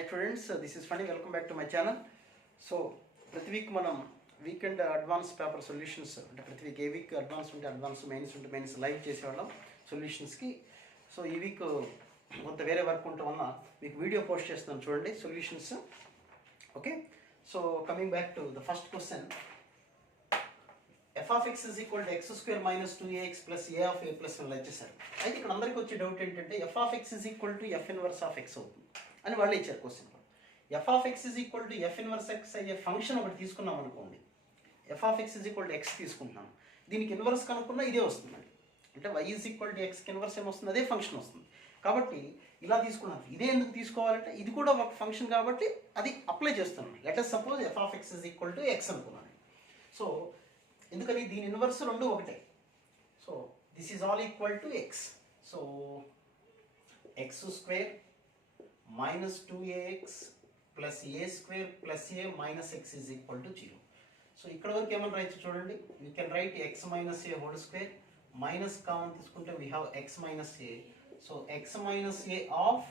Hi students, this is Funny. Welcome back to my channel. So ప్రతి week మనం weekend advance paper solutions అంటే ప్రతి week ఏ week advance ఉంటే advance mains ఉంటే mains live చేసేవాళ్ళం సొల్యూషన్స్కి. So ఈ వీక్ కొంత వేరే వర్క్ ఉండటం వల్ల మీకు వీడియో పోస్ట్ చేస్తున్నాను చూడండి solutions. Okay, so coming back to the first question. f of x is equal to x square minus 2ax plus a of a plus 1 ఇచ్చేసారు. అయితే ఇక్కడ అందరికీ వచ్చే డౌట్ ఏంటంటే f of x is equal to f inverse of x అవుతుంది అని వాళ్ళే ఇచ్చారు question. f of x is equal to f inverse x అయ్యే ఫంక్షన్ ఒకటి తీసుకున్నాం అనుకోండి. f of x is equal to x తీసుకుంటున్నాను, దీనికి ఇన్వర్స్ కనుక్కున్నా ఇదే వస్తుందండి. అంటే y is equal to x కి ఇన్వర్స్ ఏమొస్తుంది, అదే ఫంక్షన్ వస్తుంది. కాబట్టి ఇలా తీసుకున్నాను. ఇదే ఎందుకు తీసుకోవాలంటే ఇది కూడా ఒక ఫంక్షన్ కాబట్టి అది అప్లై చేస్తున్నాను. Let us suppose f of x is equal to x అనుకున్నాను. సో ఎందుకని దీని ఇన్వర్స్ రెండు ఒకటే. So this is all equal to x. So x square minus 2ax plus a square plus a minus x is equal to 0. So ఇక్కడ వరకు ఏమని రాయొచ్చు చూడండి. You can write x minus a whole square, minus common తీసుకుంటే we have x minus a. So x minus A of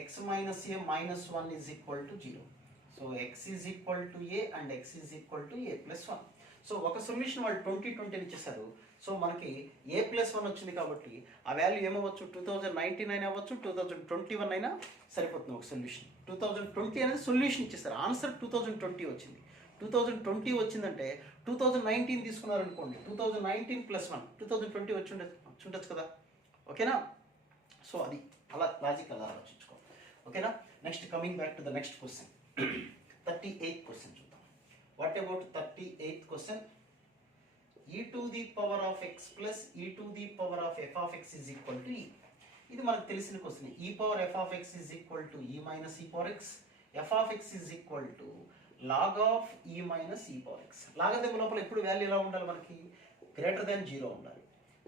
x minus A minus 1 is equal to 0. So x is equal to A and X is equal to A plus 1. So ఒక solution వాళ్ళు 2020 ఇచ్చేసారు. So మనకి ఏ plus 1 వచ్చింది కాబట్టి ఆ value ఏమవ్వచ్చు, 2019 అయినా అవ్వచ్చు, 2021 అయినా సరిపోతుంది ఒక సొల్యూషన్. 2020 అనేది సొల్యూషన్ ఇచ్చేసారు, ఆన్సర్ 2020 వచ్చింది. 2020 వచ్చిందంటే 2019 తీసుకున్నారనుకోండి, 2019 ప్లస్ 1 2020 వచ్చి ఉండొచ్చు కదా. ఓకేనా? సో అది అలా లాజిక్ అలా ఆలోచించుకో. ఓకేనా? Next coming back to the next question, 38th question చూద్దాం. What about 38th question? E to the power of x plus e to the power of f of x is equal to e. ఇది మనకు తెలిసిన question. e power f of x is equal to e minus e power x. f of x is equal to log of e minus e power x. లాగదెమ్మ లోపల ఎప్పుడు value ఎలా ఉండాలి మనకి, greater than 0 ఉండాలి.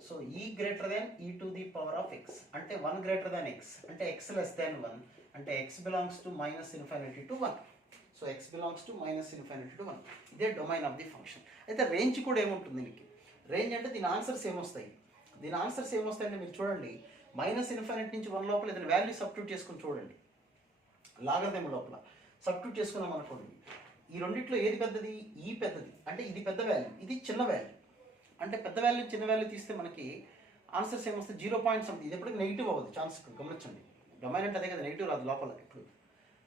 So e greater than e to the power of x అంటే 1 greater than x అంటే x less than 1 అంటే x belongs to minus infinity to 1. So x belongs to minus infinity to 1. ఇదే domain of the function. అయితే range కూడా ఏముంటుంది దీనికి, range అంటే దీని ఆన్సర్స్ ఏమొస్తాయి, దీని ఆన్సర్స్ ఏమొస్తాయంటే మీరు చూడండి, మైనస్ ఇన్ఫినిటీ నుంచి 1 లోపల ఏదైనా వాల్యూ సబ్స్టిట్యూట్ చేసుకుని చూడండి. లాగరిథం లోపల సబ్స్టిట్యూట్ చేసుకున్నాం అనుకోండి, ఈ రెండిట్లో ఏది పెద్దది, ఈ పెద్దది అంటే ఇది పెద్ద వాల్యూ, ఇది చిన్న వాల్యూ. అంటే పెద్ద వాల్యూ చిన్న వాల్యూ తీస్తే మనకి ఆన్సర్స్ ఏమొస్తాయి, 0 పాయింట్ సంథింగ్. ఇది ఎప్పటికీ నెగిటివ్ అవ్వదు, ఛాన్స్ గమనించండి. డొమైన్ అంటే అదే కదా, నెగిటివ్ రాదు లోపల ఎప్పుడు,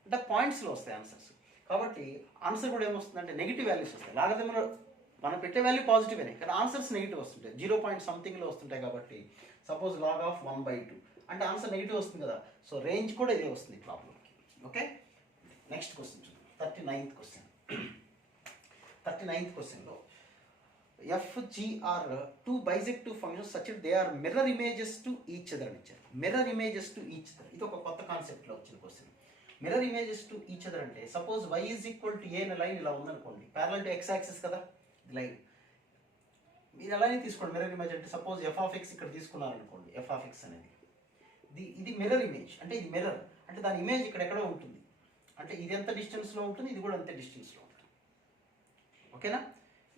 అంటే పాయింట్స్లో వస్తాయి ఆన్సర్స్. కాబట్టి ఆన్సర్ కూడా ఏమొస్తుందంటే నెగిటివ్ వాల్యూస్ వస్తాయి. లాగరిథంలో మనం పెట్టే వాల్యూ పాజిటివేనే కానీ ఆన్సర్స్ నెగిటివ్ వస్తుంటాయి, 0 పాయింట్ సంథింగ్లో వస్తుంటాయి. కాబట్టి సపోజ్ లాగ్ ఆఫ్ 1/2 అంటే ఆన్సర్ నెగిటివ్ వస్తుంది కదా. సో రేంజ్ కూడా ఇదే వస్తుంది ప్రాబ్లమ్కి. ఓకే, నెక్స్ట్ క్వశ్చన్ చూద్దాం. 39th question. 39th క్వశ్చన్లో FGR two bisective functions such that they are mirror images to each other అని ఇచ్చారు. Mirror images to each other, ఇది ఒక కొత్త కాన్సెప్ట్లో వచ్చిన question. Mirror images to each other అంటే suppose y is equal to a అనే లైన్ ఇలా ఉందనుకోండి, ప్యారలల్ టు x యాక్సిస్ కదా ఇది లైన్. మీరు అలానే తీసుకోండి మిర్రర్ ఇమేజ్ అంటే సపోజ్ f of x ఇక్కడ తీసుకున్నారనుకోండి, f of x అనేది ఇది మిర్రర్ ఇమేజ్ అంటే ఇది మిర్రర్ అంటే దాని ఇమేజ్ ఇక్కడెక్కడో ఉంటుంది. అంటే ఇది ఎంత డిస్టెన్స్లో ఉంటుంది, ఇది కూడా అంతే డిస్టెన్స్లో ఉంటుంది. ఓకేనా?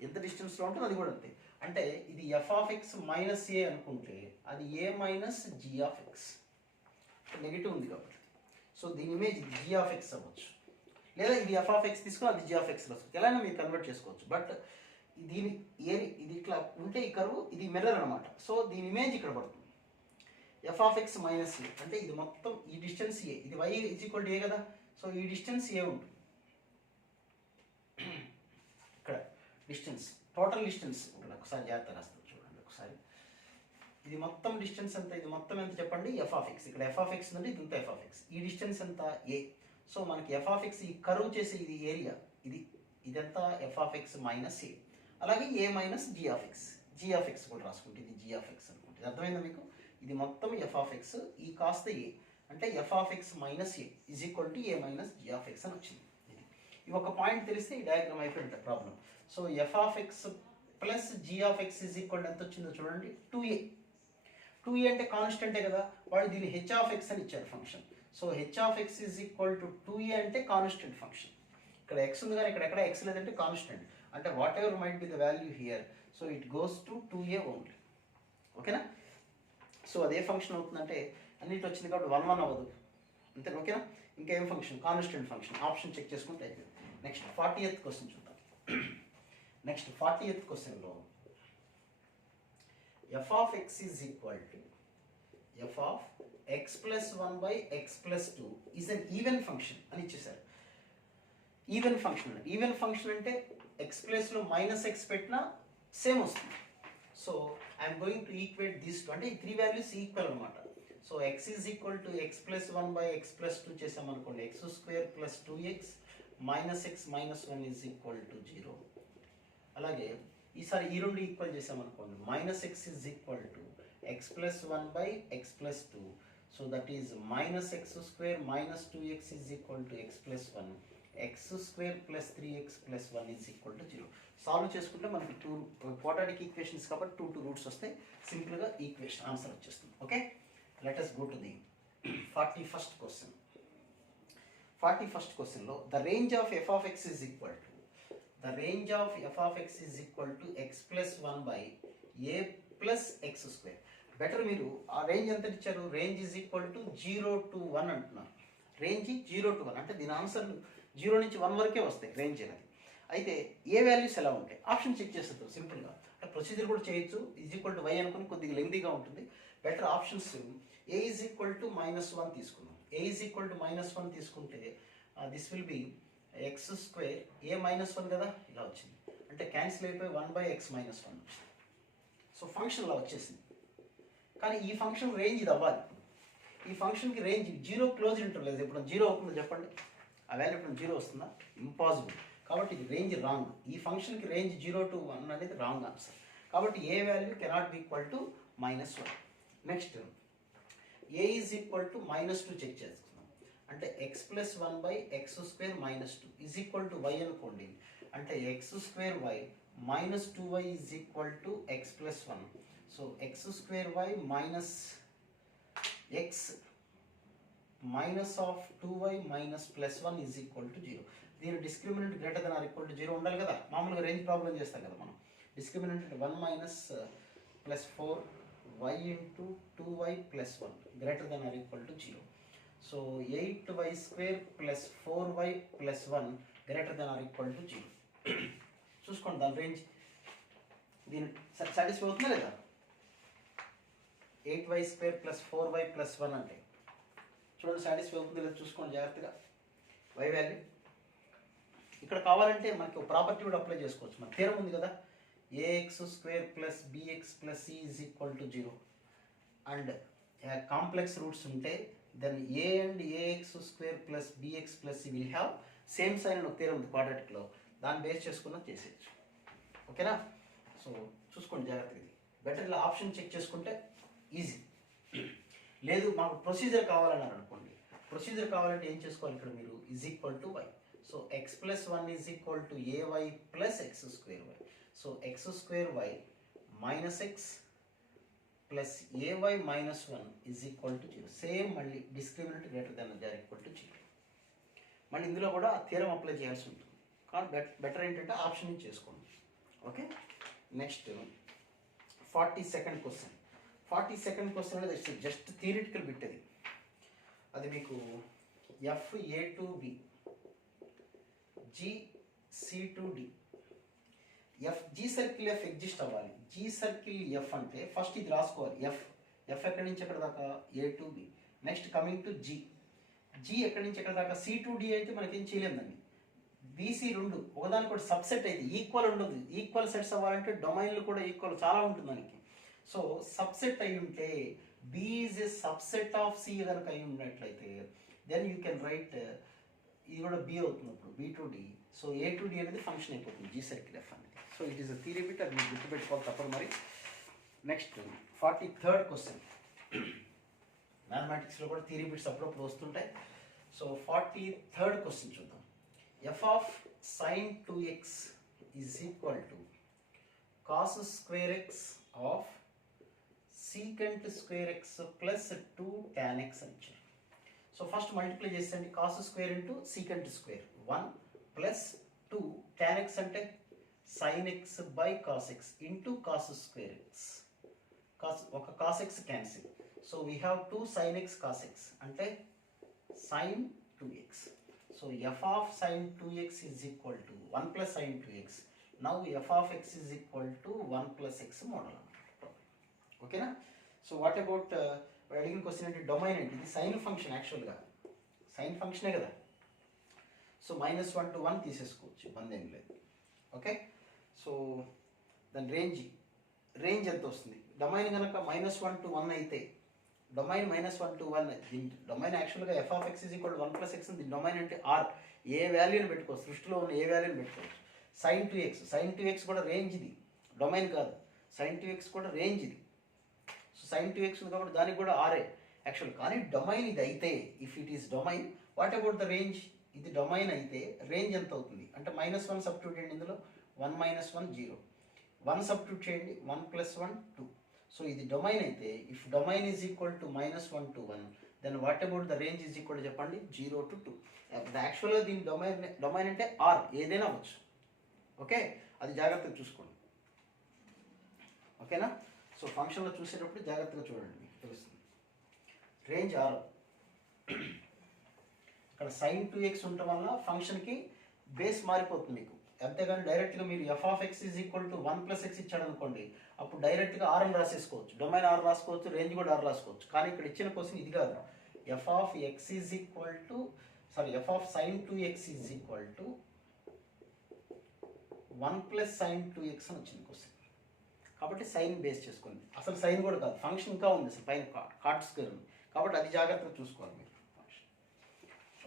ఎంత డిస్టెన్స్లో ఉంటుంది అది కూడా అంతే. అంటే ఇది f of x మైనస్ ఏ అనుకుంటే అది a minus g of x, negative ఉంది కాబట్టి. సో దీని ఇమేజ్ g of x అవ్వచ్చు, లేదా ఇది f of x తీసుకుని అది g of x వస్తుంది. ఎలాగైనా మీరు కన్వర్ట్ చేసుకోవచ్చు. బట్ దీని ఇది ఇట్లా ఉంటే ఈ కర్వ్ ఇది మిర్రర్ అనమాట. సో దీని ఇమేజ్ ఇక్కడ పడుతుంది. f of x మైనస్ ఏ అంటే ఇది మొత్తం ఈ డిస్టెన్స్ ఏ, ఇది y ఈజ్ ఈక్వల్ టు ఏ కదా. సో ఈ డిస్టెన్స్ ఏ ఉంటుంది ఇక్కడ డిస్టెన్స్, టోటల్ డిస్టెన్స్ ఇక్కడ ఒకసారి జాగ్రత్త రాస్తాను చూడండి ఒకసారి. ఇది మొత్తం డిస్టెన్స్ ఎంత, ఇది మొత్తం ఎంత చెప్పండి, f of x. ఇక్కడ f of x అంటే ఇది ఇంత f of x, ఈ డిస్టెన్స్ ఎంత a. సో మనకి f of x ఈ కర్వ్ చేసే ఇది ఏరియా, ఇదంతా f of x minus a. అలాగే a minus g of x, g of x కూడా రాసుకుంటే ఇది g of x అనుకుంటే అర్థమైందా మీకు. ఇది మొత్తం f of x ఈ కాస్త a అంటే f of x minus a is equal to a minus g of x అని వచ్చింది. ఇవి ఒక పాయింట్ తెలిస్తే ఈ డయాగ్రామ్ అయిపోయింది problem. So f of x plus g of x is equal ఎంత వచ్చిందో చూడండి, 2a. 2a అంటే కాన్స్టెంటే కదా, వాడు దీన్ని h of x అని ఇచ్చారు function. So h of x is equal to 2a అంటే కాన్స్టెంట్ ఫంక్షన్. ఇక్కడ x ఉంది కానీ ఇక్కడ x లేదంటే కాన్స్టెంట్. అంటే what ever might be the value here, so it goes to 2a only. ఓకేనా? సో అదే ఫంక్షన్ అవుతుందంటే అన్నిటి వచ్చింది కాబట్టి 1 1 అవ్వదు, అంతే, ఓకేనా? ఇంకా ఏం function? Constant function. Option check చేసుకుంటే అయిపోయింది. నెక్స్ట్ 40th క్వశ్చన్ చూద్దాం. నెక్స్ట్ 40th క్వశ్చన్లో f of x is equal to f of x plus 1 by x plus 2 is an even function అని ఇచ్చేసారు. Even function. ఈవెన్ ఫంక్షన్ అంటే x ప్లేస్లో -x పెట్టినా same వస్తుంది. So I'm going to equate this to, అంటే ఈ 3 values equal అనమాట. So x is equal to x plus 1 by x plus 2 చేసామనుకోండి, x square plus 2x -x - 1 is equal to 0. అలాగే ఈసారి ఈ రెండు ఈక్వల్ చేసామనుకోండి, -x is equal to x plus 1 by x plus 2. So that is -x square -2x is equal to x plus 1, x square plus 3x plus 1 is equal to 0. Solve చేసుకుంటే మనకి 2 quadratic equations కాబట్టి 2 roots వస్తాయి. సింపుల్గా equation answer వచ్చేస్తుంది. Okay, let us go to the 41st question. 41st క్వశ్చన్లో the range of f of x is equal to, the range of f of x is equal to x plus 1 by a plus x square. Better మీరు ఆ range ఎంత ఇచ్చారు? Range is equal to 0 to 1 అంటున్నారు. Range 0 to 1 అంటే దీని ఆన్సర్లు 0 నుంచి 1 వరకే వస్తాయి రేంజ్ అనేది. అయితే ఏ వాల్యూస్ ఎలా ఉంటాయి? ఆప్షన్ చెక్ చేస్తుంది సింపుల్గా. అంటే ప్రొసీజర్ కూడా చేయొచ్చు. ఈజ్ ఈక్వల్ టు y అనుకుని కొద్దిగా లెంగ్దీగా ఉంటుంది. Better options a is equal to -1 తీసుకుందాం. a ఈజ్ ఈక్వల్ టు -1 తీసుకుంటే this will be x square, a -1 కదా, ఇలా వచ్చింది. అంటే క్యాన్సిల్ అయిపోయి 1 బై x - 1 వచ్చింది. సో ఫంక్షన్ ఇలా వచ్చేసింది. కానీ ఈ ఫంక్షన్ రేంజ్ ఇది అవ్వాలి. ఈ ఫంక్షన్కి రేంజ్ 0 క్లోజ్ ఇంటర్ లేదు. ఇప్పుడు 0 అవుతుందో చెప్పండి? ఆ వాల్యూ ఇప్పుడు 0 వస్తుందా? ఇంపాసిబుల్. కాబట్టి ఇది రేంజ్ రాంగ్. ఈ ఫంక్షన్కి రేంజ్ 0 to 1 అనేది రాంగ్ ఆన్సర్. కాబట్టి a value cannot be equal to -1. Next a is equal to -2 check చేసుకుందాం. అంటే x plus 1 by x square -2 is equal to y అనుకోండి. అంటే x square y -2y is equal to x plus 1. So x square y minus x minus of 2y minus plus 1 is equal to 0. దీని discriminant greater than or equal to 0 ఉండాలి కదా. మామూలుగా range problem చేస్తాం కదా మనం. Discriminant 1 minus plus 4y into 2y plus 1 greater than or equal to 0. So 8y square plus 4y plus 1 greater than or equal to 0. చూసుకోండి దాని range. దీని satisfy అవుతుందా లేదా? 8y square plus 4y plus 1 అంటే చూడండి సాటిస్ఫై అవుతుందా లేదా చూసుకోండి జాగ్రత్తగా. y వాల్యూ ఇక్కడ కావాలంటే మనకి ఒక ప్రాపర్టీ కూడా అప్లై చేసుకోవచ్చు. మన థీరం ఉంది కదా, ax square plus bx plus c is equal to 0. And complex roots ఉంటే then a and ax square plus bx plus c will have same sign అని ఒక థీరం ఉంది క్వాడ్రాటిక్లో. దాన్ని బేస్ చేసుకున్న చేసేయచ్చు. ఓకేనా? సో చూసుకోండి జాగ్రత్తగా. ఇది బెటర్ ఇలా ఆప్షన్ చెక్ చేసుకుంటే ఈజీ. లేదు మాకు ప్రొసీజర్ కావాలన్నారు అనుకోండి, ప్రొసీజర్ కావాలంటే ఏం చేసుకోవాలి? ఇక్కడ మీరు is equal to y. So x plus 1 is equal to ay plus x square y. So x square y minus x plus ay minus 1 is equal to 0. Same మళ్ళీ discriminant greater than or equal to 0. మళ్ళీ ఇందులో కూడా theorem apply చేయాల్సి ఉంటుంది. కానీ better ఏంటంటే option చేసుకోండి. Okay, next 42nd question. 42nd question అనేది జస్ట్ థియరిటికల్ బిట్. అది మీకు FA to B, GC to D, G circle F exist అవ్వాలి. G సర్కిల్ F అంటే ఫస్ట్ ఇది రాసుకోవాలి. F ఎక్కడి నుంచి ఎక్కడ దాకా? A to B. Next coming to G ఎక్కడి నుంచి ఎక్కడ దాకా? C to D అయితే మనకేం చేయలేదండి. BC రెండు ఒకదానికొకటి సబ్సెట్ అయితే ఈక్వల్ ఉండదు. ఈక్వల్ సెట్స్ అవ్వాలంటే డొమైన్లు కూడా ఈక్వల్ చాలా ఉంటుంది దానికి. సో సబ్సెట్ అయి ఉంటే B is a subset of C కనుక అయి ఉన్నట్లయితే దెన్ యూ కెన్ రైట్ ఇది కూడా B అవుతుంది అప్పుడు B to D. So A to D అనేది ఫంక్షన్ అయిపోతుంది G సర్కిల్ F అనేది. So it is a theory bit, అది మీరు గుర్తుపెట్టుకోవాలి తప్పదు మరి. Next 43rd question. మ్యాథమెటిక్స్లో కూడా థియరీ బిట్స్ అప్పుడప్పుడు వస్తుంటాయి. సో 43rd క్వశ్చన్ చూద్దాం. f of sin 2x is equal to cos square x of secant square x plus 2 tan x అని ఇచ్చారు. సో ఫస్ట్ మల్టిప్లై చేసేయండి. Cos square into secant square 1 plus 2 tan x అంటే sin x by cos x into cos square x. ఒక cos x cancel. So we have 2 sin x cos x అంటే sin 2x. So f of sin 2x is equal to 1 plus sin 2x. Now f of x is equal to 1 plus x model. ఓకేనా? So what about అడిగిన question ఏంటి, domain ఏంటి? ఇది sine function, యాక్చువల్గా sign ఫంక్షనే కదా. So -1 to 1 తీసేసుకోవచ్చు, ఇబ్బంది ఏం లేదు. ఓకే, సో దాని రేంజ్ ఎంత వస్తుంది? డొమైన్ కనుక -1 to 1 అయితే, డొమైన్ -1 to 1, దీని డొమైన్ యాక్చువల్గా f of x is equal to 1 plus x, దీని డొమైన్ అంటే ఆర్, ఏ వాల్యూని పెట్టుకోవచ్చు, సృష్టిలో ఉన్న ఏ వాల్యూని పెట్టుకోవచ్చు. sin 2x కూడా రేంజ్, ఇది డొమైన్ కాదు. sin 2x కూడా రేంజ్ ఇది. సో sin 2x ఉంది కాబట్టి దానికి కూడా ఆరే యాక్చువల్. కానీ డొమైన్ ఇది అయితే, if it is domain, what about the range? ఇది డొమైన్ అయితే రేంజ్ ఎంత అవుతుంది అంటే -1 సబ్స్టిట్యూట్ చేయండి, ఇందులో 1 - 1 0, 1 సబ్స్టిట్యూట్ చేయండి, 1 + 1 2. సో ఇది డొమైన్ అయితే, if domain is equal to -1 to 1, then what about the range is equal చెప్పండి, 0 to 2. యాక్చువల్గా దీని డొమైన్ అంటే ఆర్, ఏదైనా అవ్వచ్చు. ఓకే, అది జాగ్రత్తగా చూసుకోండి. ఓకేనా? సో ఫంక్షన్లో చూసేటప్పుడు జాగ్రత్తగా చూడండి, మీకు తెలుస్తుంది. రేంజ్ ఆర్, ఇక్కడ sin 2x ఉండటం వల్ల ఫంక్షన్కి బేస్ మారిపోతుంది మీకు. అంతేగాని డైరెక్ట్గా మీరు f of x is equal to 1 plus x ఇచ్చాడు అనుకోండి, అప్పుడు డైరెక్ట్గా r అని రాసేసుకోవచ్చు, డొమైన్ r రాసుకోవచ్చు, రేంజ్ కూడా r రాసుకోవచ్చు. కానీ ఇక్కడ ఇచ్చిన క్వశ్చన్ ఇది కాదు. f of sin 2x is equal to 1 plus sin 2x అని వచ్చింది క్వశ్చన్. కాబట్టి సైన్ బేస్ చేసుకోండి. అసలు సైన్ కూడా కాదు, ఫంక్షన్ ఇంకా ఉంది అసలు పైన కాట్ స్క్వేర్ ఉంది. కాబట్టి అది జాగ్రత్తగా చూసుకోవాలి మీరు.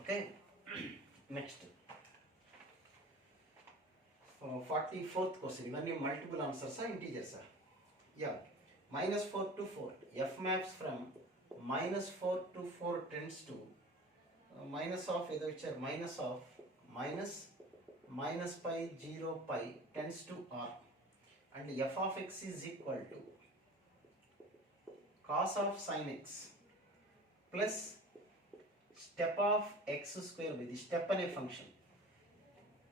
Okay, next 44th question. ఇవన్నీ మల్టిపుల్ ఆన్సర్సా, ఇంటీజర్సా? Yeah, -4 to 4. f maps from -4 to 4 tends to minus of ఏదో ఇచ్చారు, minus pi 0 pi tends to r, and f of x is equal to cos of sin x plus step of x square with step అనే function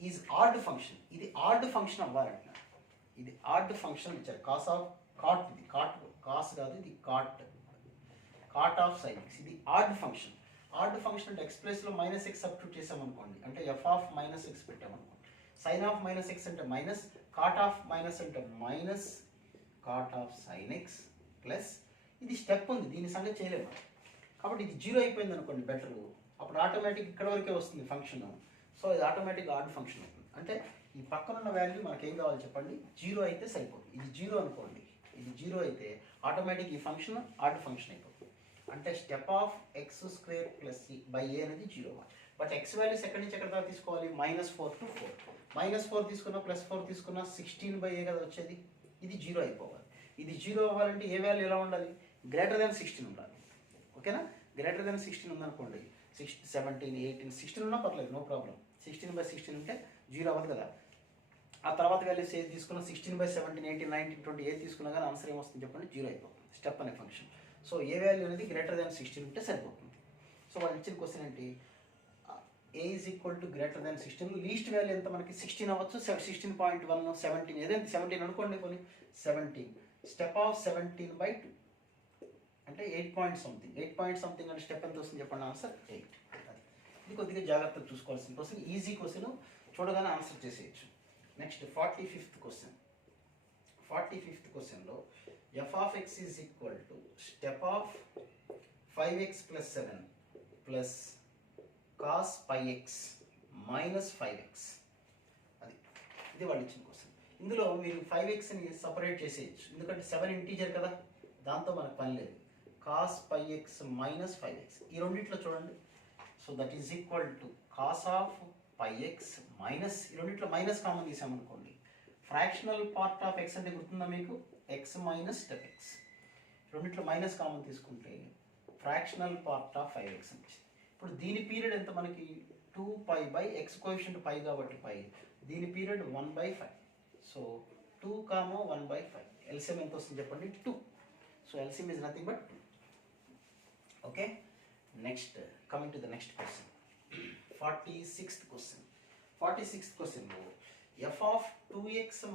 is odd function. ఇది odd function అవ్వాలంటున్నారు. ఇది odd function ఇచ్చారు. Cos of cot, ఇది cos కాదు, ఇది cot of sine x. ఇది odd function. Odd function అంటే ఎక్స్ ప్లేస్లో -x సబ్స్టిట్యూట్ చేసామనుకోండి, అంటే f of -x పెట్టామనుకోండి. సైన్ ఆఫ్ -x అంటే మైనస్, కాట్ ఆఫ్ మైనస్ అంటే minus cot of sine x plus, ఇది స్టెప్ ఉంది, దీని సంగతి చేయలేము. కాబట్టి ఇది 0 అయిపోయింది అనుకోండి బెటర్, అప్పుడు ఆటోమేటిక్ ఇక్కడ వరకే వస్తుంది ఫంక్షన్. సో ఇది ఆటోమేటిక్ ఆడ్ ఫంక్షన్ అవుతుంది. అంటే ఈ పక్కన ఉన్న వాల్యూ మనకి ఏం కావాలి చెప్పండి, 0 అయితే సరిపోతుంది. ఇది 0 అనుకోండి, ఇది 0 అయితే ఆటోమేటిక్ ఈ ఫంక్షన్ ఆడ్ ఫంక్షన్ అయిపోతుంది. అంటే స్టెప్ ఆఫ్ x² + a అనేది 0. బట్ x వాల్యూస్ ఎక్కడి నుంచి ఎక్కడ దాకా తీసుకోవాలి, -4 to 4. -4 తీసుకున్నా +4 తీసుకున్నా 16/a కదా వచ్చేది. ఇది 0 అయిపోవాలి. ఇది 0 అవ్వాలంటే ఏ వాల్యూ ఎలా ఉండాలి, >16 ఉండాలి. ఓకేనా? >16 ఉందనుకోండి, 17, 18, 16 ఉన్నా పర్లేదు, నో ప్రాబ్లం. 16/16 ఉంటే 0 అవ్వదు కదా. ఆ తర్వాత వాల్యూస్ ఏది తీసుకున్నా 16/17, 18, 19, 20 ఏది తీసుకున్నా కానీ ఆన్సర్ ఏమొస్తుంది చెప్పండి, 0 అయిపోతుంది. స్టెప్ అనే ఫంక్షన్. సో ఏ వాల్యూ అనేది >16 ఉంటే సరిపోతుంది. సో వాళ్ళు ఇచ్చిన క్వశ్చన్ ఏంటి, a is equal to >16. Least value ఎంత మనకి 16 అవ్వచ్చు, 16.1, 17, ఏదైనా 17 అనుకోండి, కొన్ని 17. స్టెప్ ఆఫ్ 17/2 అంటే 8 పాయింట్ సంథింగ్ అంటే స్టెప్ ఎంత వస్తుంది చెప్పండి, ఆన్సర్ 8. ఇది కొద్దిగా జాగ్రత్తగా చూసుకోవాల్సిన క్వశ్చన్, ఈజీ క్వశ్చన్, చూడగానే ఆన్సర్ చేసేయచ్చు. Next 45th question. 45th క్వశ్చన్లో f of x is equal to step of 5x + 7 plus cos πx minus 5x. ఇది వాళ్ళు ఇచ్చిన క్వశ్చన్. ఇందులో మీరు 5xని సపరేట్ చేసేయచ్చు, ఎందుకంటే 7 ఇంటీజర్ కదా, దాంతో మనకు పని లేదు. cos πx minus 5x, ఈ రెండిట్లో చూడండి. So that is equal to cos of πx minus, ఈ రెండిట్లో మైనస్ కామన్ తీసామనుకోండి, ఫ్రాక్షనల్ పార్ట్ ఆఫ్ x అంటే గుర్తుందా మీకు, x minus step x. రెండిట్లో మైనస్ కామన్ తీసుకుంటే ఫ్రాక్షనల్ పార్ట్ ఆఫ్ 5x అని. ఇప్పుడు దీని పీరియడ్ ఎంత మనకి 2π/x, కోఎఫిషియంట్ π కాబట్టి π, దీని పీరియడ్ 1/5. సో 2, 1/5. ఎల్సిఎం ఎంత వస్తుంది చెప్పండి, 2. So LCM is nothing but 2. Okay, next coming to the next question. 46th question. 46th క్వశ్చన్లో f of 2x -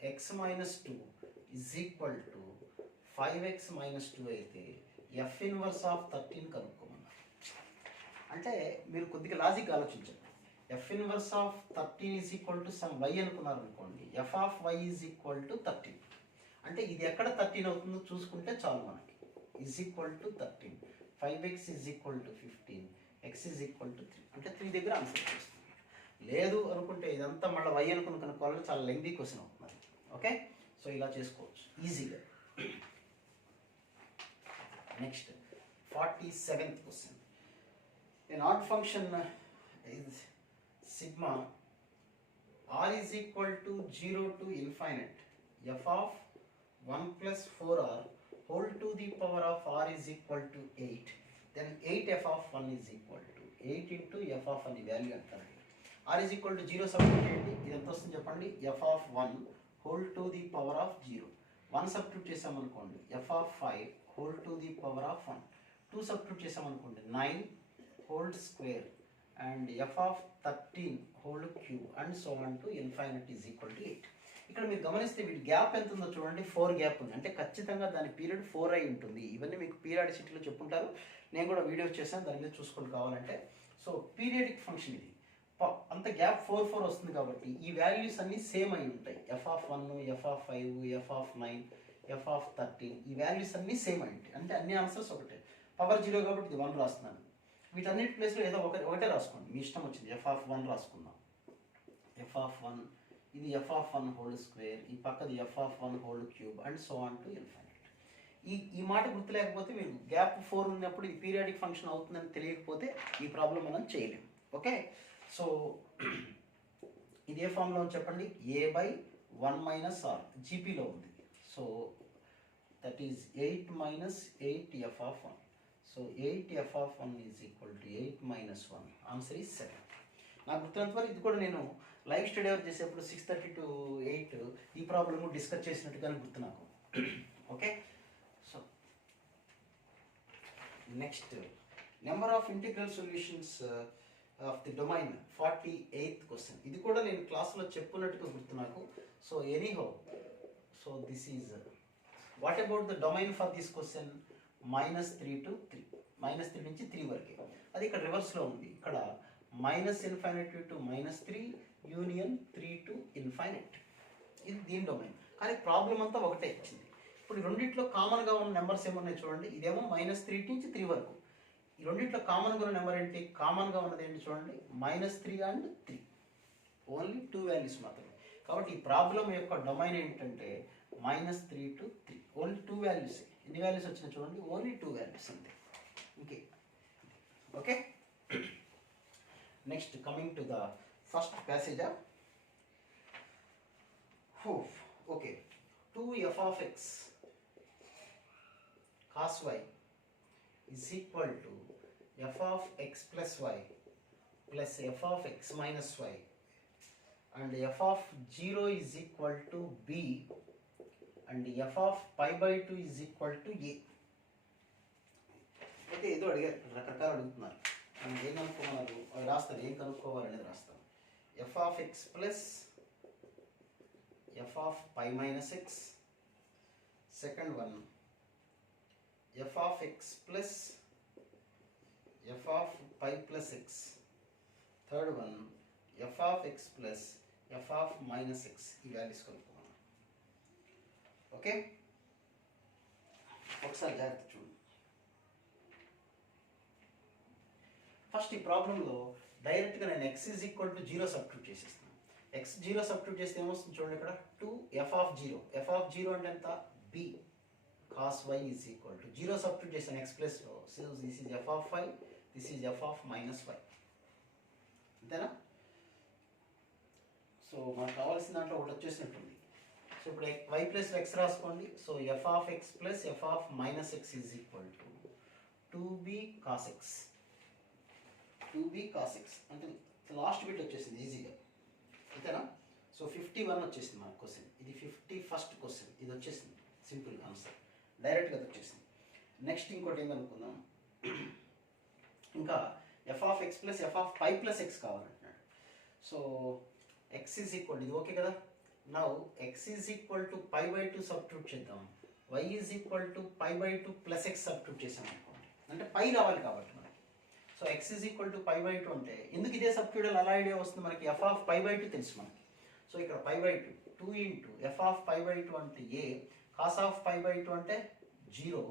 3/x - 2 is equal to 5x - 2 అయితే ఎఫ్ ఇన్వర్స్ ఆఫ్ 13 కనుక్కోమన్నారు. అంటే మీరు కొద్దిగా లాజిక్ ఆలోచించండి. F inverse of 13 is equal to some y అనుకున్నారు అనుకోండి, f of y is equal to 13. అంటే ఇది ఎక్కడ 13 అవుతుందో చూసుకుంటే చాలు మనకి. Is equal to 13, 5x is equal to 15, x is equal to 3. అంటే 3 దగ్గర ఆన్సర్ చేస్తుంది. లేదు అనుకుంటే ఇదంతా మళ్ళీ వై అనుకుని కనుక్కోవాలంటే చాలా లెంగ్తీ క్వశ్చన్ అవుతుంది. ఓకే, సో ఇలా చేసుకోవచ్చు ఈజీగా. Next 47th question. an odd function is sigma r is equal to 0 to infinite f of 1 plus 4r whole to the power of r is equal to 8, then 8 f of 1 is equal to 8 into f of 1 value అంటారు. r is equal to 0 substitute చేయండి, ఇది ఎంత వస్తుంది చెప్పండి, f of 1 whole to the power of 0. 1 substitute చేసామనుకోండి f of 5 whole to the power of 1. 2 substitute చేసామనుకోండి 9 whole square and f of 13 whole cube and so on to infinite is equal to 8. ఇక్కడ మీరు గమనిస్తే వీటి gap ఎంత ఉందో చూడండి, 4 gap ఉంది. అంటే ఖచ్చితంగా దాని పీరియడ్ 4 అయి ఉంటుంది. ఇవన్నీ మీకు పీరియాడిసిటీలో చెప్పుంటారు, నేను కూడా వీడియోస్ చేశాను, దాని మీద చూసుకొని కావాలంటే. సో పీరియాడిక్ ఫంక్షన్ ఇది, అంత గ్యాప్ 4 4 వస్తుంది కాబట్టి ఈ వాల్యూస్ అన్నీ సేమ్ అయి ఉంటాయి. F of 1, F of 5, F of 9, F of 13, ఈ వాల్యూస్ అన్నీ సేమ్ అయి ఉంటాయి. అంటే అన్ని ఆన్సర్స్ ఒకటే. పవర్ 0 కాబట్టి ఇది 1 రాస్తున్నాను. వీటన్నిటి ప్లేస్లో ఏదో ఒకటే రాసుకోండి, మీ ఇష్టం వచ్చింది. ఎఫ్ ఆఫ్ 1 రాసుకుందాం, ఎఫ్ ఆఫ్ 1, ఇది ఎఫ్ ఆఫ్ 1 హోల్ స్క్వేర్, ఈ పక్కది f of 1 whole cube and so on to infinite. ఈ మాట గుర్తు లేకపోతే మీరు గ్యాప్ 4 ఉన్నప్పుడు ఇది పీరియాడిక్ ఫంక్షన్ అవుతుందని తెలియకపోతే ఈ ప్రాబ్లం మనం చేయలేము. ఓకే, సో ఇది ఏ ఫామ్లో ఉంది చెప్పండి, a/1 మైనస్ ఆర్ జీపీలో ఉంది. So that is 8 minus 8 F of 1. So 8 f of 1 is equal to 8 minus 1. Answer is 7. నాకు గుర్తున్నంత వరకు ఇది కూడా నేను లైవ్ స్టడీ అవర్ చేసేప్పుడు 6:30 to 8 ఈ ప్రాబ్లమ్ డిస్కస్ చేసినట్టుగానే గుర్తు నాకు. Okay, so next number of integral solutions of the domain 48th question. ఇది కూడా నేను క్లాస్లో చెప్పున్నట్టుగా గుర్తు నాకు. So anyhow, so this is what about the domain for this question, -3 to 3, -3 నుంచి 3 వరకే. అది ఇక్కడ రివర్స్లో ఉంది. ఇక్కడ -∞ to -3 యూనియన్ 3 to ఇన్ఫైనైట్, ఇది దీని డొమైన్. కానీ ప్రాబ్లం అంతా ఒకటే ఇచ్చింది. ఇప్పుడు ఈ రెండిట్లో కామన్గా ఉన్న నెంబర్స్ ఏమున్నాయి చూడండి, ఇదేమో -3 నుంచి 3 వరకు. ఈ రెండిట్లో కామన్గా ఉన్న నెంబర్ ఏంటి, కామన్గా ఉన్నది ఏంటి చూడండి, -3 and 3, ఓన్లీ 2 వాల్యూస్ మాత్రమే. కాబట్టి ఈ ప్రాబ్లం యొక్క డొమైన్ ఏంటంటే -3 to 3, ఓన్లీ 2 వాల్యూస్. ఎన్ని వాల్యూస్ వచ్చినాయి చూడండి, ఓన్లీ 2 వాల్యూస్ అంతే. Okay, okay. Next coming to the first passage. Okay, 2f of x cos y is equal to f of x plus y plus f of x minus y and f of 0 is equal to b and f of pi/2 is equal to a. అయితే ఏదో అడిగారు, రకరకాలు అడుగుతున్నారు. మనం ఏం కనుక్కోమన్నారు అవి రాస్తాను, ఏం కనుక్కోవాలనేది రాస్తాను. F of x plus f of pi minus x, second one f of x plus f of pi plus x, third one f of x plus f of minus x. ఈ వాల్యూస్ కనుక్కోమన్నారు. Okay, ఒకసారి జాగ్రత్త చూడండి. First ఈ ప్రాబ్లంలో డైరెక్ట్గా నేను x is equal to 0 substitute చేసేస్తాను. x 0 సబ్స్టిట్యూట్ చేస్తే ఏమొస్తుంది చూడండి, ఇక్కడ 2f of 0. f of 0 అంటే ఎంత, b cos y is equal to 0 substitute చేస్తాను x ప్లస్లో. So this is f of 5, this is f of -5, అంతేనా? సో మనకు కావాల్సిన దాంట్లో ఒకటి వచ్చేసినట్టుంది. సో ఇప్పుడు y ప్లస్ x రాసుకోండి. So f of x plus f of minus x is equal to 2b cos x. 2b cos x అంటే last bit వచ్చేసింది ఈజీగా, అంతేనా? సో 51 వచ్చేసింది మన క్వశ్చన్. ఇది 51st క్వశ్చన్, ఇది వచ్చేసింది సింపుల్ ఆన్సర్, డైరెక్ట్గా వచ్చేసింది. నెక్స్ట్ ఇంకోటి ఏమనుకుందాం, ఇంకా f of x plus f of pi plus x కావాలంటున్నాడు. సో ఎక్స్ ఈజ్ ఈక్వల్, ఇది ఓకే కదా. Now x is equal to π/2 substitute చేద్దాం. y is equal to pi by two plus x substitute చేసాం అనుకోండి, అంటే పై రావాలి కాబట్టి మనకి. So x is equal to pi by two అంటే ఎందుకు ఇదే సబ్స్టిట్యూట్ అలా ఐడియా వస్తుంది మనకి, f of pi by two తెలుసు మనకి. సో ఇక్కడ pi by two 2 into f of pi by two అంటే a, cos of pi by two అంటే 0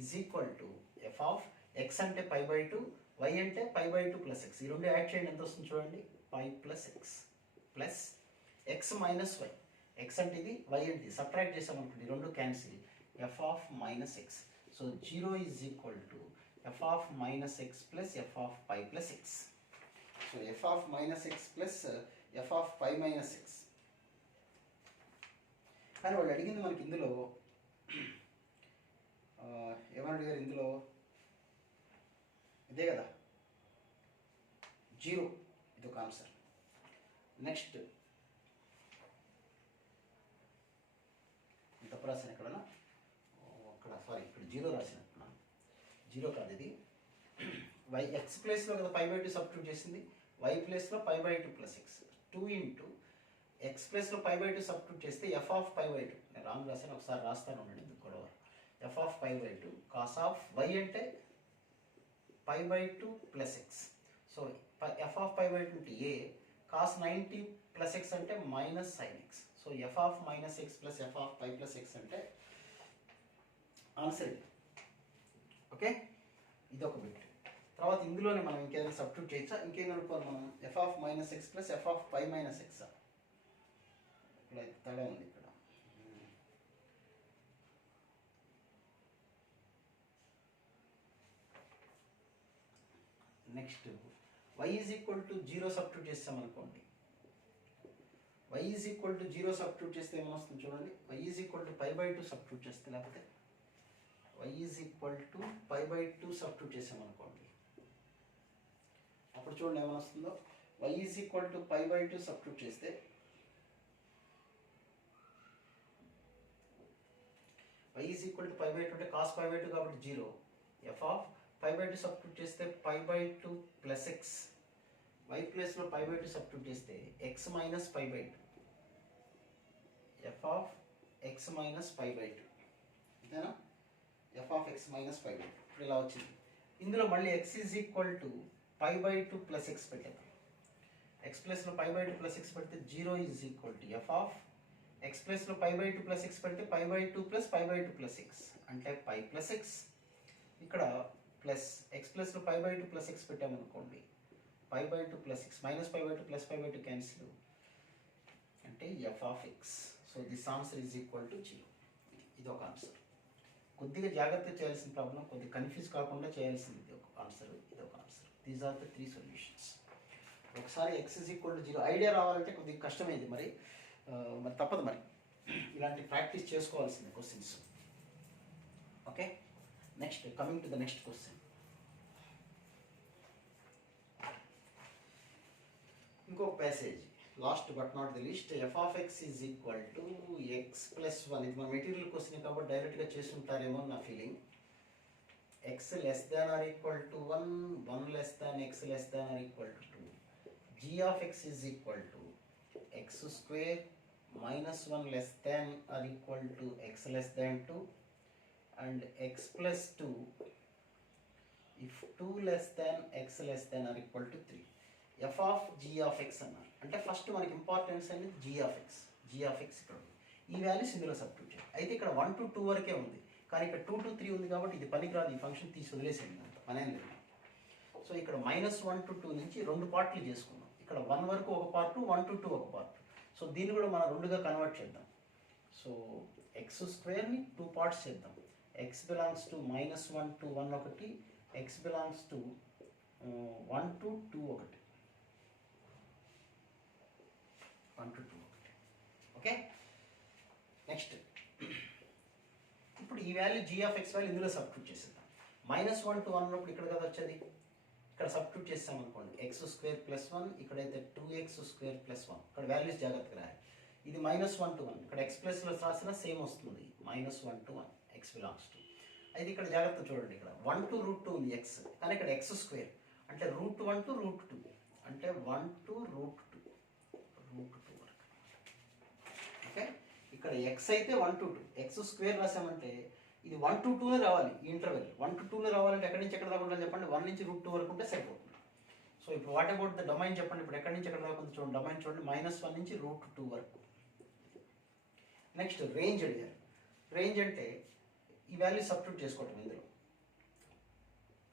is equal to f of x అంటే పై బై టూ, వై అంటే pi by two plus x. ఈ రెండు add చేయండి, ఎంత వస్తుంది చూడండి, pi plus x plus x minus y. X అంటే ఇది, వై అంటే ఇది, సబ్ట్రాక్ట్ చేసామనుకోండి రెండు cancel, f of minus x. So 0 is equal to f of minus x plus f of pi plus x. So f of minus x plus f of pi minus x. కానీ వాళ్ళు అడిగింది మనకి ఇందులో ఏమని అడిగారు, ఇందులో ఇదే కదా 0, ఇది ఒక ఆన్సర్. నెక్స్ట్ తప్పు రాసిన ఎక్కడన్నా, అక్కడ సారీ ఇక్కడ 0 రాసినట్టున్నాను, 0 కాదు ఇది. వై ఎక్స్ ప్లేస్లో కదా పై బై టూ సబ్స్టిట్యూట్ చేసింది, వై ప్లేస్లో pi by two plus x. 2 into x ప్లేస్లో పై బై టూ సబ్స్టిట్యూట్ చేస్తే f of pi by two, నేను రాంగ్ రాశాను, ఒకసారి రాస్తాను ఉండండి ఎందుకు గొడవ. F of pi by two cos of y అంటే pi by two plus x. So f of pi by two అంటే ఏ, కాస్ 90 ప్లస్ ఎక్స్ అంటే minus sine x. So f of minus x plus f of pi plus x అంటే answer ఇది. Okay, ఇది ఒక bit. తర్వాత ఇందులోనే మనం ఇంకేదైనా సబ్స్టిట్యూట్ చేయొచ్చా, ఇంకేం కనుక్కోవాలి మనం, f of minus x plus f of pi minus x. ఇక్కడ తేడా ఉంది ఇక్కడ. Next y is equal to 0 substitute చేస్తామనుకోండి, y is equal to 0 substitute చేస్తే ఏమొస్తుంది చూడండి, y is equal to pi by two substitute చేస్తే, లేకపోతే y is equal to pi by two substitute చేసామనుకోండి, అప్పుడు చూడండి ఏమొస్తుందో, y is equal to pi by two substitute చేస్తే y is equal to pi by two అంటే cos pi by two కాబట్టి 0, f of pi by two substitute చేస్తే pi by two plus x, y ప్లేస్లో pi by two substitute చేస్తే x minus pi by two, f of x minus pi by two, అంతేనా, f of x minus pi by two. ఇప్పుడు ఇలా వచ్చింది. ఇందులో మళ్ళీ x is equal to pi by two plus x పెట్టేద్దాం. X ప్లేస్లో pi by two plus x పెడితే 0 is equal to f of x ప్లేస్లో pi by two plus x పెడితే pi by two plus pi by two plus x అంటే pi plus x. ఇక్కడ plus x ప్లస్లో pi by two plus x పెట్టామనుకోండి, pi by two plus x minus pi by two plus pi by two cancel అంటే f of x. So this answer is equal to 0. ఇది ఒక answer. కొద్దిగా జాగ్రత్త చేయాల్సిన problem, కొద్దిగా confuse కాకుండా చేయాల్సింది ఇది ఒక ఆన్సర్, ఇది ఒక answer. These are the 3 solutions. ఒకసారి x is equal to 0 idea రావాలంటే కొద్దిగా కష్టమైంది, మరి తప్పదు, మరి ఇలాంటి ప్రాక్టీస్ చేసుకోవాల్సింది questions. Okay, next coming to the next question. ఇంకో passage, last but not the least, f of x is equal to x plus 1. ఇది మన మెటీరియల్ క్వశ్చన్ కాబట్టి డైరెక్ట్గా చేస్తుంటారేమో నా feeling. X less than or equal to 1, 1 less than X less than or equal to 2. g of x is equal to x square minus 1 less than or equal to x less than 2 and x plus 2 if 2 less than x less than or equal to 3. f of g of x అన్నారు అంటే first మనకి importance అనేది g of x. g of x ఇక్కడ ఉంది, ఈ values ఇందులో substitute చేయాలి. అయితే ఇక్కడ 1 to 2 వరకే ఉంది, కానీ ఇక్కడ 2 to 3 ఉంది కాబట్టి ఇది పనికిరాదు, ఈ ఫంక్షన్ తీసి వదిలేసేయండి, అంత పనేం లేదు. సో ఇక్కడ -1 to 2 నుంచి 2 పార్ట్లు చేసుకున్నాం. ఇక్కడ 1 వరకు ఒక పార్ట్, 1 to 2 ఒక పార్ట్. సో దీన్ని కూడా మనం 2గా కన్వర్ట్ చేద్దాం. సో ఎక్స్ స్క్వేర్ని 2 పార్ట్స్ చేద్దాం. ఎక్స్ బిలాంగ్స్ టు -1 to 1 ఒకటి, ఎక్స్ బిలాంగ్స్ టు 1 to 2 ఒకటి, 1 to 2 ఒకటి. ఓకే, నెక్స్ట్ ఇప్పుడు ఈ value g of x value ఇందులో సబ్స్టిట్యూట్ చేసేద్దాం. -1 to 1 ఉన్నప్పుడు ఇక్కడ కదా వచ్చేది, ఇక్కడ సబ్స్టిట్యూట్ చేస్తాం అనుకోండి, ఎక్స్ స్క్వేర్ ప్లస్ 1, ఇక్కడైతే 2x స్క్వేర్ ప్లస్ 1. ఇక్కడ వాల్యూస్ జాగ్రత్తగా రాయాలి. ఇది -1 to 1, ఇక్కడ ఎక్స్ ప్లస్లో రాసినా సేమ్ వస్తుంది, -1 to 1 ఎక్స్ బిలాంగ్స్ టు. అయితే ఇక్కడ జాగ్రత్త చూడండి, ఇక్కడ 1 to √2 ఉంది ఎక్స్, కానీ ఇక్కడ ఎక్స్ స్క్వేర్ అంటే √1 to √2 అంటే 1 to √2 వరకు. ఓకే, ఇక్కడ ఎక్స్ అయితే 1 to 2, ఎక్స్ స్క్వేర్ రాసామంటే ఇది 1 to 2 రావాలి. ఈ ఇంటర్వెల్ 1 to 2 రావాలంటే ఎక్కడి నుంచి ఎక్కడ దాకా ఉండాలి చెప్పండి, 1 నుంచి √2 వరకు ఉంటే సరిపోతుంది. సో ఇప్పుడు వాట్ అబౌట్ ద డొమైన్ చెప్పండి, ఇప్పుడు ఎక్కడి నుంచి ఎక్కడ దాకా ఉంది చూడండి, డొమైన్ చూడండి -1 నుంచి √2 వరకు. నెక్స్ట్ రేంజ్ అడిగారు. రేంజ్ అంటే ఈ వాల్యూ సబ్స్టిట్యూట్ చేసుకోవటం ఇందులో.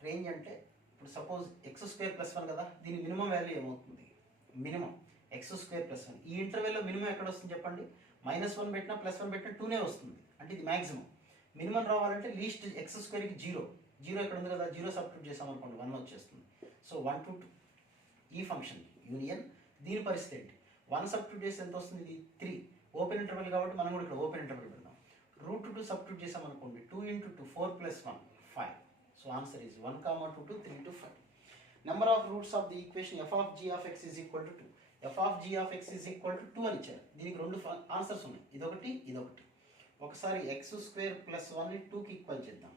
రేంజ్ అంటే ఇప్పుడు సపోజ్ x² + 1 కదా, దీని మినిమం వాల్యూ ఏమవుతుంది, మినిమం x² + 1. ఈ ఇంటర్వెల్లో మినిమం ఎక్కడ వస్తుంది చెప్పండి, -1 పెట్టినా +1 పెట్టినా 2నే వస్తుంది, అంటే ఇది మ్యాక్సిమం. మినిమం రావాలంటే లీస్ట్ x²కి 0 ఎక్కడ ఉంది కదా, 0 సబ్స్టిట్యూట్ చేసాం అనుకోండి 1 వచ్చేస్తుంది. సో 1 to 2 ఈ ఫంక్షన్ యూనియన్. దీని పరిస్థితి ఏంటి, 1 సబ్స్టిట్యూట్ చేసి ఎంత వస్తుంది, ఇది 3 ఓపెన్ ఇంటర్వెల్ కాబట్టి మనం కూడా ఇక్కడ ఓపెన్ ఇంటర్వెల్ పెడదాం. √2 సబ్స్టిట్యూట్ చేసాం అనుకోండి, 2 × 2 4 + 1 5. So answer is 1, 2 to 3 to 5. Number of roots of the equation f of g of x is equal to 2. f of g of x is equal to 2 అని ఇచ్చారు. దీనికి రెండు ఆన్సర్స్ ఉన్నాయి, ఇదొకటి ఇదొకటి. ఒకసారి x² + 1ని 2కి ఈక్వల్ చేద్దాం.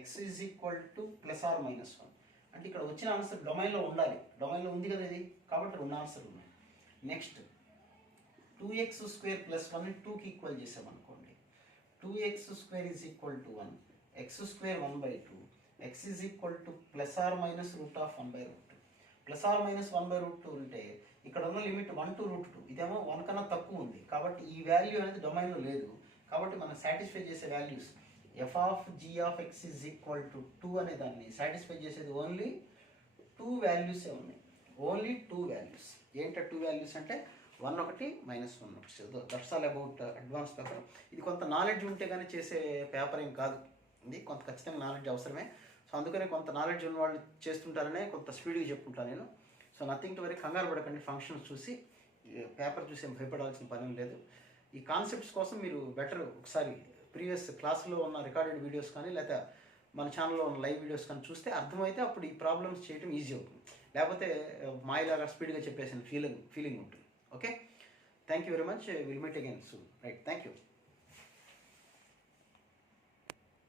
x is equal to +or-1. అంటే ఇక్కడ వచ్చిన ఆన్సర్ డొమైన్లో ఉండాలి, డొమైన్లో ఉంది కదా ఇది, కాబట్టి రెండు ఆన్సర్లు ఉన్నాయి. నెక్స్ట్ 2x² + 1ని 2కి ఈక్వల్ చేసామనుకోండి, 2x² = 1, x² 1/2, x is equal to ±√1/2. ±1/2 అంటే ఇక్కడ ఉన్న లిమిట్ 1 to √2, ఇదేమో 1 కన్నా తక్కువ ఉంది, కాబట్టి ఈ వాల్యూ అనేది డొమైన్లో లేదు. కాబట్టి మనం సాటిస్ఫై చేసే values f of g of x is equal to 2 అనే దాన్ని సాటిస్ఫై చేసేది ఓన్లీ 2 వాల్యూసే ఉన్నాయి, ఓన్లీ 2 వాల్యూస్. ఏంటో 2 వాల్యూస్ అంటే 1 ఒకటి -1 ఒకటి. So that's all about advance paper. ఇది కొంత నాలెడ్జ్ ఉంటే కానీ చేసే పేపర్ ఏం కాదు, ఇది కొంత ఖచ్చితంగా నాలెడ్జ్ అవసరమే. సో అందుకనే కొంత నాలెడ్జ్ ఉన్న వాళ్ళు చేస్తుంటారనే కొంత స్పీడ్గా చెప్పుకుంటాను నేను. సో నథింగ్ టు వరీ, కంగారు పడకండి. ఫంక్షన్స్ చూసి పేపర్ చూసి ఏం భయపడాల్సిన పని లేదు. ఈ కాన్సెప్ట్స్ కోసం మీరు బెటర్ ఒకసారి ప్రీవియస్ క్లాస్లో ఉన్న రికార్డెడ్ వీడియోస్ కానీ లేదా మన ఛానల్లో ఉన్న లైవ్ వీడియోస్ కానీ చూస్తే అర్థమైతే అప్పుడు ఈ ప్రాబ్లమ్స్ చేయడం ఈజీ అవుతుంది. లేకపోతే మాయలాగా స్పీడ్గా చెప్పేసిన ఫీలింగ్ ఉంటుంది. Okay, thank you very much. Will meet again soon. Right, thank you.